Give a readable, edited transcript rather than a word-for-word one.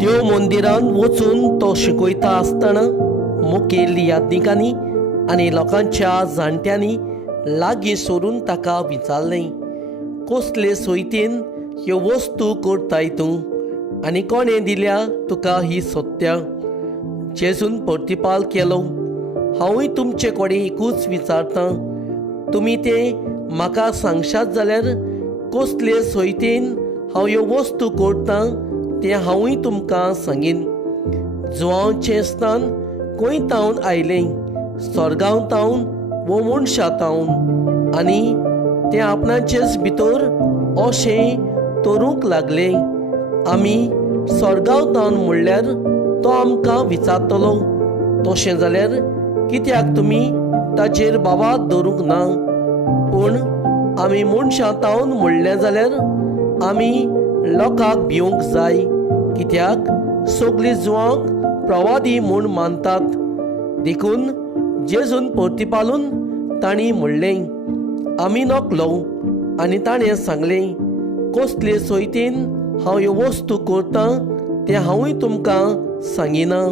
देव मंदिरान वचून तो शिकयता आसतना मुखेल याज्ञिकांनी आनी लोकांच्या जाणट्यांनी लागीं सरून ताका विचारलें, कसले सोयतीन ह्यो वस्तू करताय तूं आनी कोणें दिल्या तुका ही सत्या? जेजून प्रतिपाल केलो, हांवूय तुमचे कडेन एकूच विचारतां, तुमी तें म्हाका सांगशात जाल्यार कसले सोयतीन हांव ह्यो वस्तू करतां तें हांवूय तुमकां सांगीन. जुवांचें स्थान खंयतावन आयलें, स्वर्गांतावन वो मनशांतावन, आनी तें आपणाचेच भितर अशें तरूंक लागलें. आमी स्वर्गांतावन म्हणल्यार तो आमकां विचारतलो, तशें जाल्यार कित्याक तुमी ताचेर बाबाद दवरूंक ना? पूण आमी मनशांतावन म्हणलें जाल्यार आमी लोकांक भिवंक जाय, कित्याक सगळीं जुवांक प्रवादी म्हूण मानतात. देखून जेजून प्रतिपालून तांणी म्हणलें, आमी नकलो. आनी ताणें सांगलें, कसले सोयतीन हांव ह्यो वस्तू करतां तें हांवूय तुमकां सांगिना.